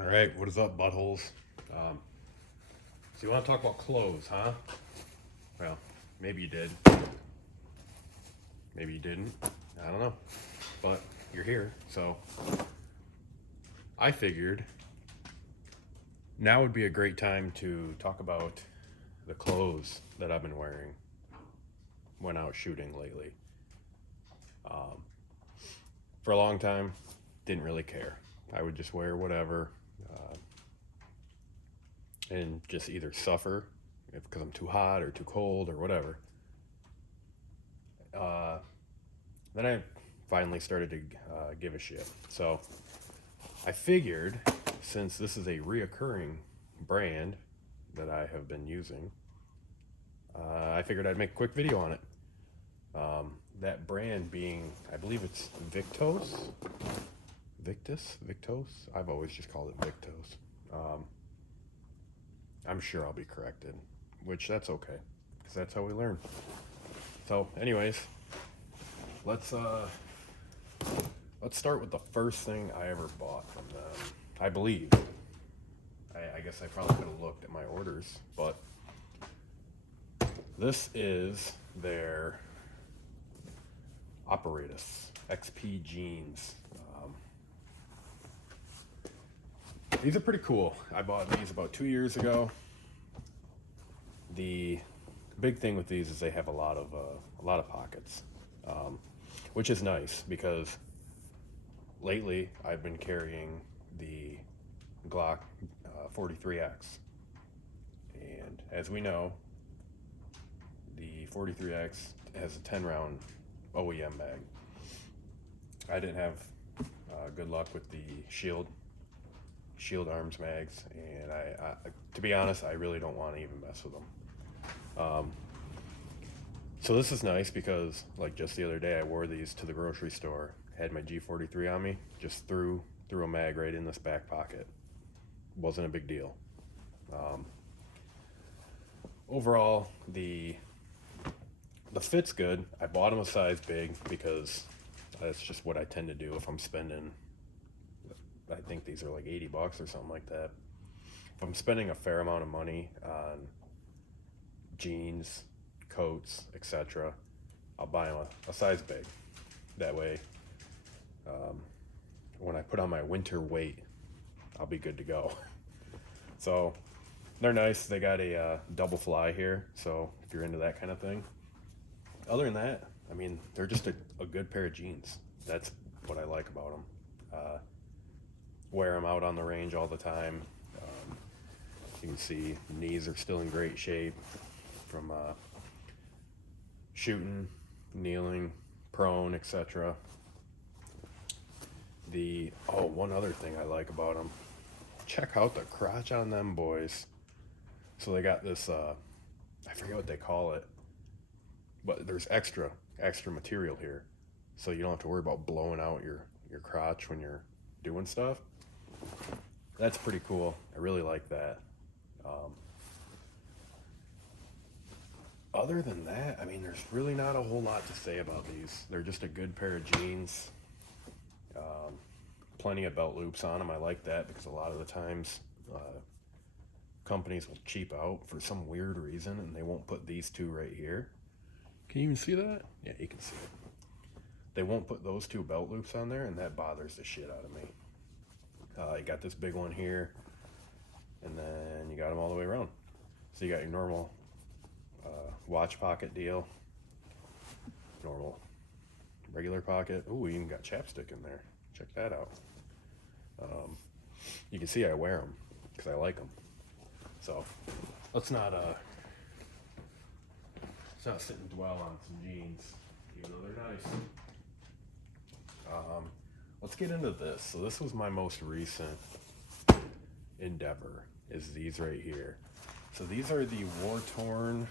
All right, what is up, buttholes? Um, so you want to talk about clothes, huh? Well, maybe you did. Maybe you didn't. I don't know. But you're here, so I figured now would be a great time to talk about the clothes that I've been wearing when out shooting lately. Um, for a long time, didn't really care. I would just wear whatever and just either suffer because I'm too hot or too cold or whatever. Uh, then I finally started to give a shit. So I figured, since this is a reoccurring brand that I have been using, I figured I'd make a quick video on it. That brand being, I believe it's Viktøs. Viktøs? I've always just called it Viktøs. I'm sure I'll be corrected, which that's okay, because that's how we learn. So, anyways, let's start with the first thing I ever bought from them. I believe. I guess I probably could have looked at my orders, but this is their Apparatus XP jeans. These are pretty cool. I bought these about 2 years ago. The big thing with these is they have a lot of pockets, which is nice because lately I've been carrying the Glock 43X, and as we know, the 43X has a 10-round OEM mag. I didn't have good luck with the Shield arms mags, and I to be honest, I really don't want to even mess with them. So this is nice because, like, just the other day I wore these to the grocery store, had my G43 on me, just threw a mag right in this back pocket. Wasn't a big deal. Overall, the fit's good. I bought them a size big because that's just what I tend to do if I'm spending, I think these are like $80 or something like that. If I'm spending a fair amount of money on jeans, coats, etc., I'll buy them a size big. That way, when I put on my winter weight, I'll be good to go. So they're nice. They got a double fly here, so if you're into that kind of thing. Other than that, I mean, they're just a good pair of jeans. That's what I like about them. Wear them out on the range all the time. You can see knees are still in great shape from shooting, kneeling, prone, etc. One other thing I like about them, check out the crotch on them boys. So they got this, I forget what they call it, but there's extra material here, so you don't have to worry about blowing out your crotch when you're doing stuff. That's pretty cool. I really like that. Other than that, I mean, there's really not a whole lot to say about these. They're just a good pair of jeans. Plenty of belt loops on them. I like that because a lot of the times companies will cheap out for some weird reason and they won't put these two right here. Can you even see that? Yeah, you can see it. They won't put those two belt loops on there, and that bothers the shit out of me. You got this big one here, and then you got them all the way around. So you got your normal watch pocket deal, normal regular pocket. Ooh, we even got chapstick in there. Check that out. You can see I wear them because I like them. So let's not sit and dwell on some jeans, even though they're nice. Let's get into this. So this was my most recent endeavor, is these right here. So these are the war-torn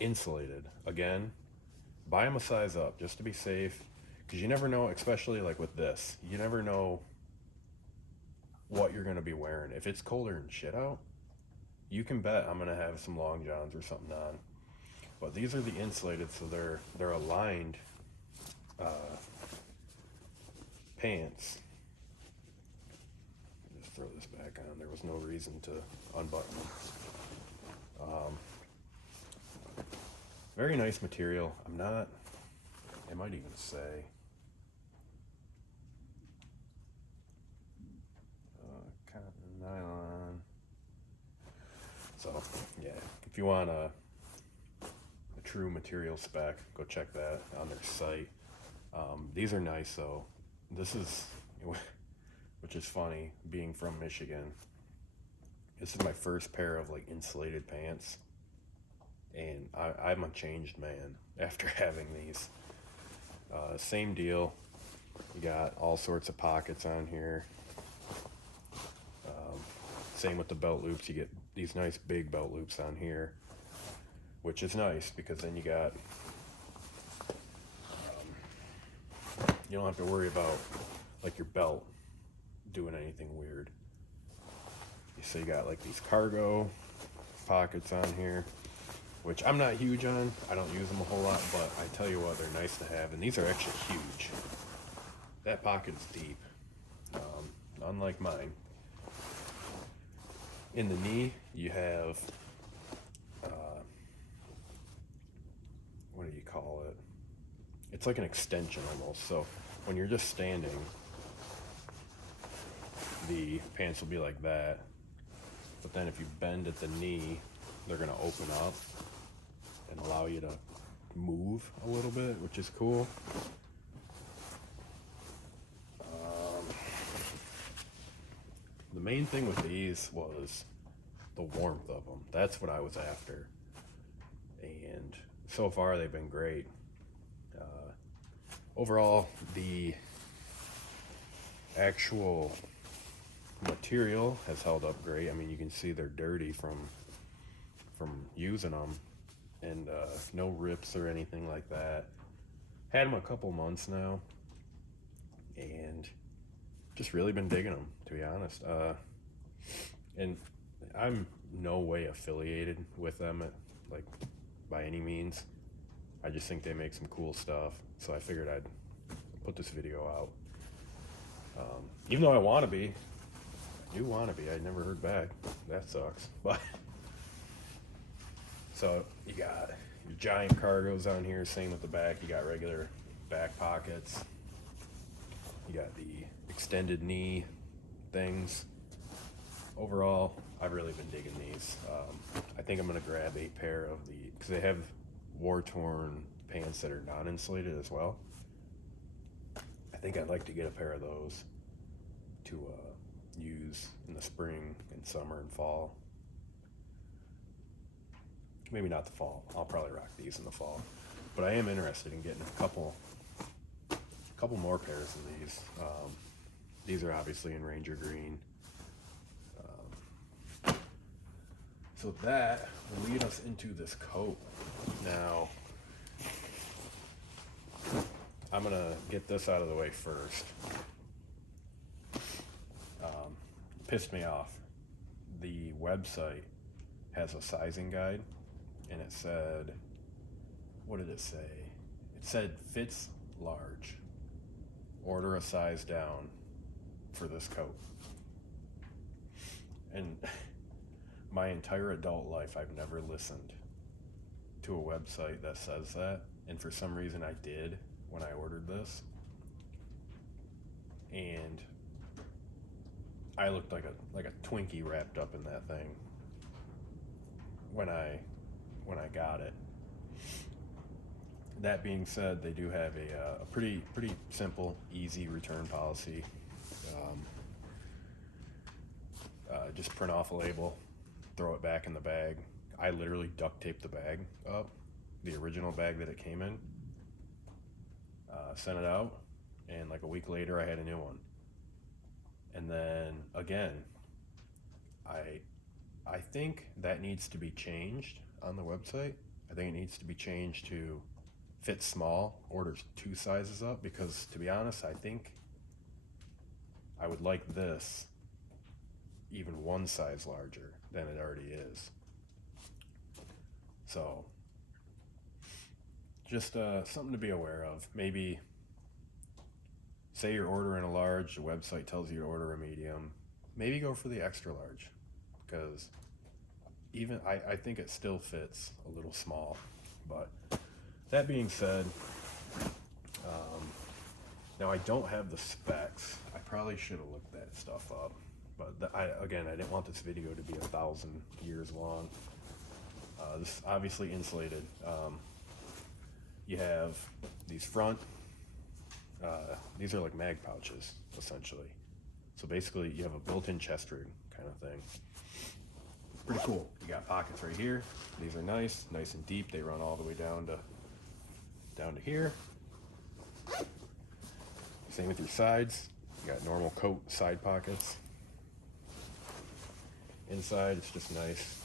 insulated. Again, buy them a size up just to be safe, because you never know, especially like with this, you never know what you're going to be wearing. If it's colder than shit out, you can bet I'm going to have some long johns or something on. But these are the insulated, so they're aligned pants. Just throw this on. There was no reason to unbutton them. Very nice material. It might even say cotton nylon. So yeah, if you want a true material spec, go check that on their site. These are nice though. This is, which is funny, being from Michigan. This is my first pair of like insulated pants, and I'm a changed man after having these. Same deal. You got all sorts of pockets on here. Same with the belt loops. You get these nice big belt loops on here, which is nice because then you got, you don't have to worry about like your belt doing anything weird. So you got like these cargo pockets on here, which I'm not huge on. I don't use them a whole lot, but I tell you what, they're nice to have, and these are actually huge. That pocket is deep, unlike mine. In the knee, you have, what do you call it? It's like an extension almost. So when you're just standing, the pants will be like that. But then if you bend at the knee, they're gonna open up and allow you to move a little bit, which is cool. The main thing with these was the warmth of them. That's what I was after. And so far they've been great. Overall, the actual material has held up great. I mean, you can see they're dirty from using them, and no rips or anything like that. Had them a couple months now, and just really been digging them, to be honest. And I'm no way affiliated with them by any means. I just think they make some cool stuff, so I figured I'd put this video out. Even though I do want to be. I never heard back. That sucks. But so you got your giant cargos on here. Same with the back. You got regular back pockets. You got the extended knee things. Overall, I've really been digging these. I think I'm gonna grab a pair of because they have war-torn pants that are non-insulated as well. I think I'd like to get a pair of those to use in the spring and summer and fall. Maybe not the fall. I'll probably rock these in the fall. But I am interested in getting a couple more pairs of these. These are obviously in Ranger Green. So that will lead us into this coat. Now, I'm gonna get this out of the way first. Pissed me off. The website has a sizing guide, and it said, what did it say? It said fits large. Order a size down for this coat. And my entire adult life, I've never listened to a website that says that, and for some reason I did when I ordered this, and I looked like a Twinkie wrapped up in that thing when I got it. That being said, they do have a pretty simple, easy return policy. Just print off a label, throw it back in the bag. I literally duct taped the bag up, the original bag that it came in, sent it out, and like a week later I had a new one. And then again, I think that needs to be changed on the website. I think it needs to be changed to fit small, order 2 sizes up, because to be honest, I think I would like this even 1 size larger than it already is. So just something to be aware of. Maybe say you're ordering a large, the website tells you to order a medium. maybe go for the extra large, because even I think it still fits a little small. But that being said, now I don't have the specs. I probably should have looked that stuff up, but again, I didn't want this video to be 1,000 years long. This is obviously insulated. You have these front, these are like mag pouches, essentially. So basically you have a built-in chest rig kind of thing. Pretty cool. You got pockets right here. These are nice and deep. They run all the way down to here. Same with your sides. You got normal coat side pockets. Inside, it's just nice,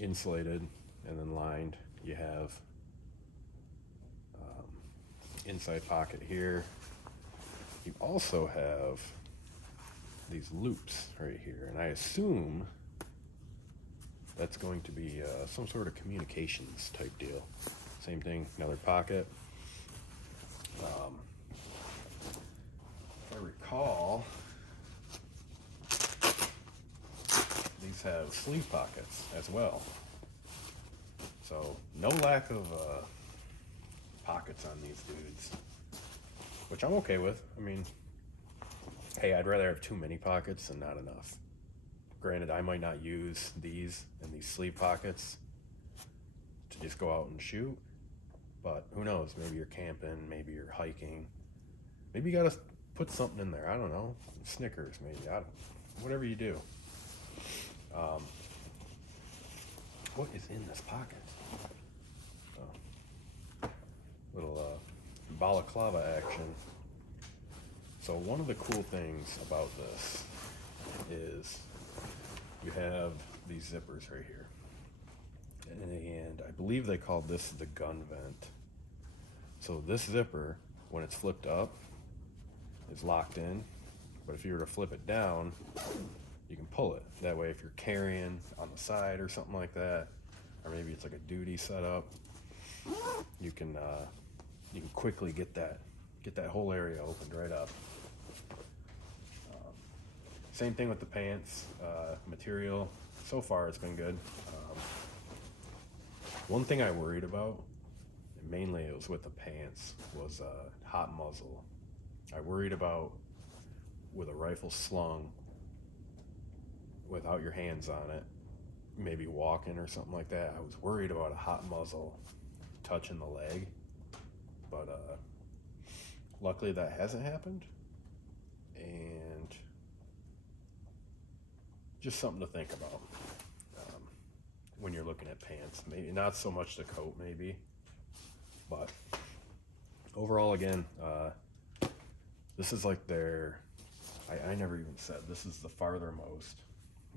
insulated and then lined. You have inside pocket here. You also have these loops right here, and I assume that's going to be some sort of communications type deal. Same thing, another pocket. If I recall, these have sleeve pockets as well. So no lack of pockets on these dudes, which I'm okay with. I mean, hey, I'd rather have too many pockets than not enough. Granted, I might not use these and these sleeve pockets to just go out and shoot, but who knows? Maybe you're camping, maybe you're hiking, maybe you gotta put something in there. I don't know, Snickers maybe. Whatever you do. What is in this pocket? Little balaclava action. So one of the cool things about this is you have these zippers right here, and I believe they called this the gun vent. So this zipper, when it's flipped up, is locked in, but if you were to flip it down, you can pull it. That way, if you're carrying on the side or something like that, or maybe it's like a duty setup, you can quickly get that whole area opened right up. Same thing with the pants. Material, so far it's been good. One thing I worried about, and mainly it was with the pants, was hot muzzle. I worried about with a rifle slung without your hands on it, maybe walking or something like that. I was worried about a hot muzzle touching the leg, but luckily that hasn't happened. And just something to think about when you're looking at pants. Maybe not so much the coat, maybe, but overall, again, this is like their, I never even said, this is the farthermost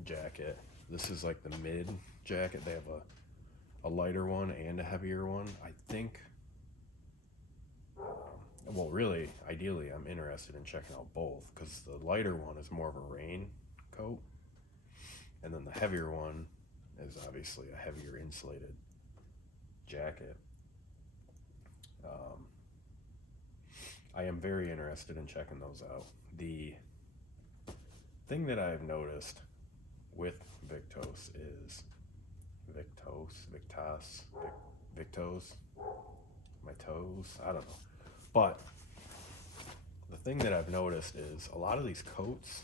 jacket. This is like the mid jacket. They have a lighter one and a heavier one. I think, well, really, ideally, I'm interested in checking out both, because the lighter one is more of a rain coat, and then the heavier one is obviously a heavier insulated jacket. I am very interested in checking those out. The thing that I've noticed with Viktøs is Viktøs, my toes, I don't know. But the thing that I've noticed is a lot of these coats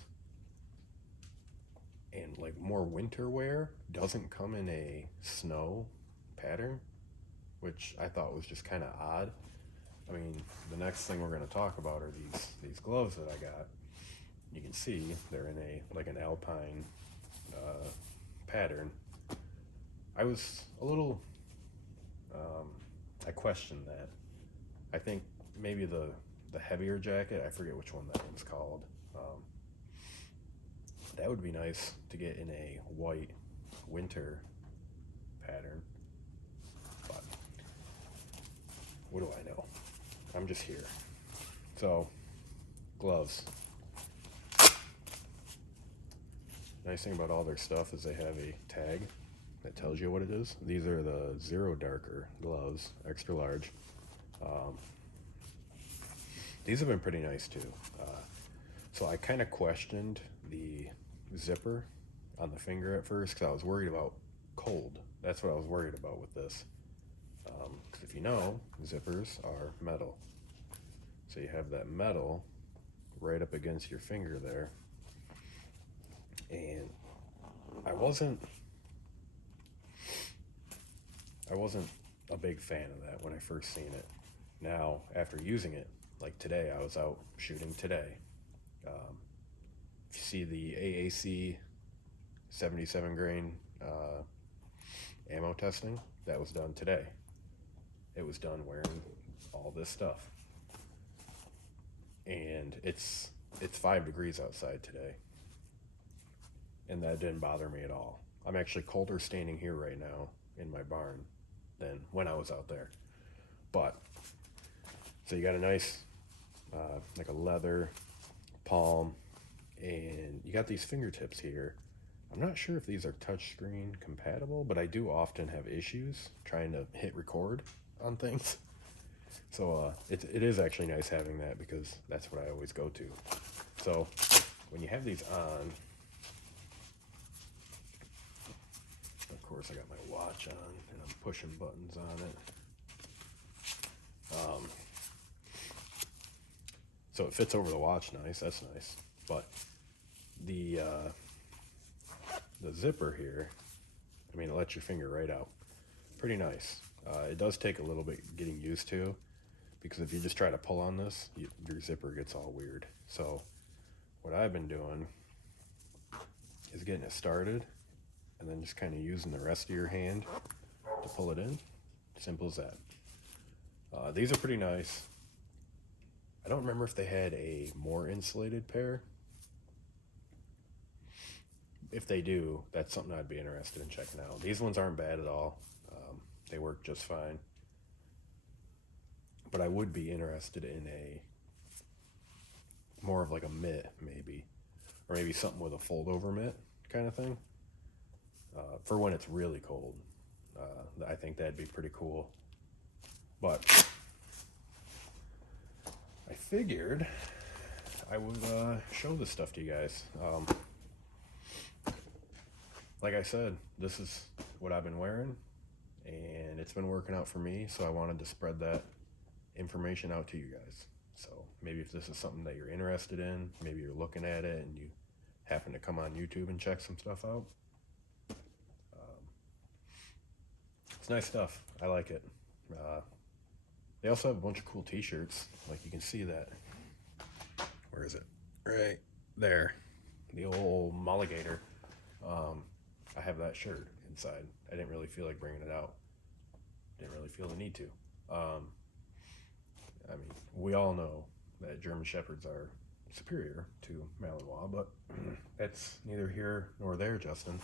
and like more winter wear doesn't come in a snow pattern, which I thought was just kind of odd. I mean, the next thing we're going to talk about are these gloves that I got. You can see they're in like an alpine pattern. I was a little, I questioned that. I think maybe the heavier jacket, I forget which one that one's called. That would be nice to get in a white winter pattern, but what do I know? I'm just here. So, gloves. Nice thing about all their stuff is they have a tag that tells you what it is. These are the Zero Darker gloves, extra large. These have been pretty nice too. So I kind of questioned the zipper on the finger at first because I was worried about cold. That's what I was worried about with this. Because if you know, zippers are metal. So you have that metal right up against your finger there. And I wasn't a big fan of that when I first seen it. Now, after using it, like today, I was out shooting today. If you see the AAC 77 grain ammo testing, that was done today. It was done wearing all this stuff. And it's 5 degrees outside today. And that didn't bother me at all. I'm actually colder standing here right now in my barn than when I was out there. But, so you got a nice, like a leather palm, and you got these fingertips here. I'm not sure if these are touchscreen compatible, but I do often have issues trying to hit record on things. So it is actually nice having that because that's what I always go to. So when you have these on, of course I got my watch on and I'm pushing buttons on it. So it fits over the watch nice, that's nice. But the zipper here, I mean, it lets your finger right out. Pretty nice. It does take a little bit getting used to, because if you just try to pull on this, your zipper gets all weird. So what I've been doing is getting it started and then just kind of using the rest of your hand to pull it in. Simple as that. These are pretty nice. I don't remember if they had a more insulated pair. If they do, that's something I'd be interested in checking out. These ones aren't bad at all. They work just fine. But I would be interested in a more of like a mitt, maybe. Or maybe something with a fold-over mitt kind of thing. For when it's really cold. I think that'd be pretty cool. But I figured I would show this stuff to you guys. Like I said, this is what I've been wearing, and it's been working out for me, so I wanted to spread that information out to you guys. So maybe if this is something that you're interested in, maybe you're looking at it and you happen to come on YouTube and check some stuff out. It's nice stuff. I like it. They also have a bunch of cool t-shirts. Like you can see that. Where is it? Right there. The old Molligator. I have that shirt inside. I didn't really feel like bringing it out. Didn't really feel the need to. I mean, we all know that German Shepherds are superior to Malinois, but that's neither here nor there, Justin.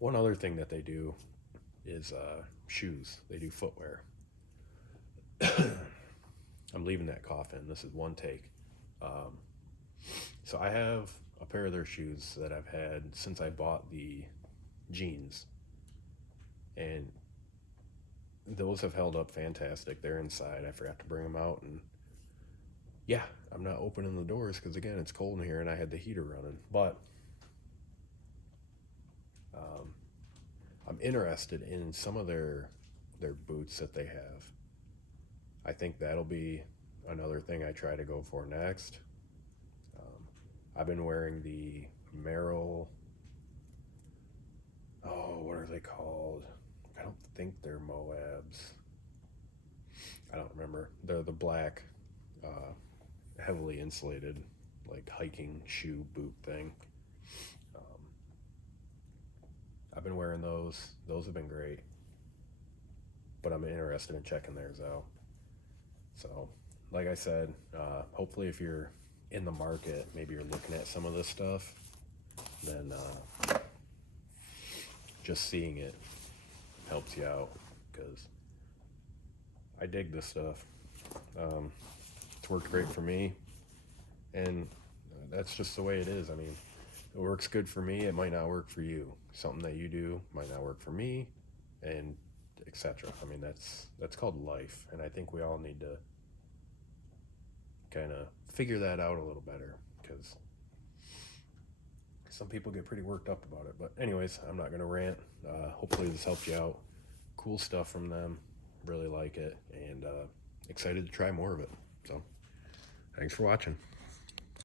One other thing that they do is shoes. They do footwear. I'm leaving that cough in. This is one take. So I have a pair of their shoes that I've had since I bought the jeans. And those have held up fantastic. They're inside. I forgot to bring them out. And yeah, I'm not opening the doors because, again, it's cold in here and I had the heater running. But I'm interested in some of their boots that they have. I think that'll be another thing I try to go for next. I've been wearing the Merrill, what are they called? I don't think they're Moabs. I don't remember. They're the black, heavily insulated, like hiking shoe boot thing. I've been wearing those. Those have been great. But I'm interested in checking theirs out. So, like I said, hopefully if you're in the market, maybe you're looking at some of this stuff, then just seeing it helps you out, because I dig this stuff. It's worked great for me, and that's just the way it is. I mean, it works good for me, it might not work for you. Something that you do might not work for me, and etc. I mean, that's called life, and I think we all need to kind of figure that out a little better, because some people get pretty worked up about it. But anyways, I'm not gonna rant. Hopefully this helped you out. Cool stuff from them. Really like it, and excited to try more of it. So thanks for watching.